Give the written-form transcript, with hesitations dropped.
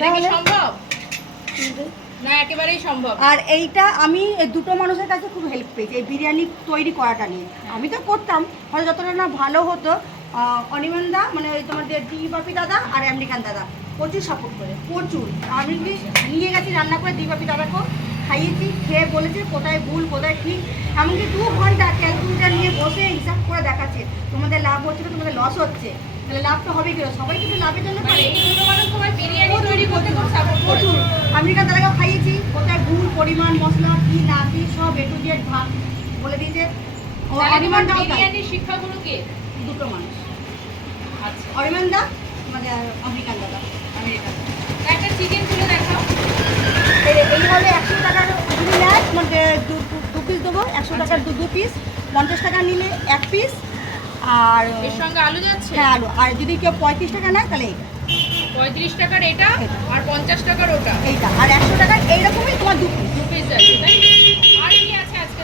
এটা কি সম্ভব না? একেবারেই সম্ভব। আর এইটা আমি দুটো মানুষের কাছে খুব হেল্প পেয়েছি এই বিরিয়ানি তৈরি করাটা নিয়ে। আমি তো করতাম, হয়তো যতটা না ভালো হতো। অনিমান দা মানে ওই তোমাদের দিবাপি দাদা আর আমেরিকান দাদা প্রচুর সাপোর্ট করে, প্রচুর। আমি নিয়ে গেছি রান্না করে দিবাপি দাদাকেও খাইয়েছি, খেয়ে বলেছে কোথায় ভুল কোথায় ঠিক। এমনকি 2 ঘন্টা ক্যালকুলেটার নিয়ে বসে হিসাব করে দেখাচ্ছে তোমাদের লাভ হচ্ছে না তোমাদের লস হচ্ছে, তাহলে লাভটা হবে কিনা। সবাই কিন্তু লাভের জন্য করে। বিরিয়ানি তৈরি করতে খুব সাপোর্ট প্রচুর করেছে। আমেরিকান দাদাকেও খাইয়েছি, কোথায় ভুল পরিমাণ মশলা কি না কি সব A to Z ভাগ বলে দিয়েছে। ও অনিমানদাও তাই। বিরিয়ানির শিক্ষাগুলো কে? দুটো মানুষ, আচ্ছা, অনিমান দা মানে আমেরিকান দাদা। আমেরিকান। একটা চিকেন তুলে দেখাও। এইভাবে 100 টাকার যদি নেয় মানে 2 পিস দেবো, 100 টাকার 2 পিস, 50 টাকা নিলে 1 পিস। আর এর সঙ্গে আলু যাচ্ছে? হ্যাঁ আলু। আর যদি কেউ 35 টাকা নেয় তাহলে এইটা 35 টাকার এটা আর 50 টাকার ওটা। এইটা আর 100 টাকার এইরকমই তোমার 2 পিস।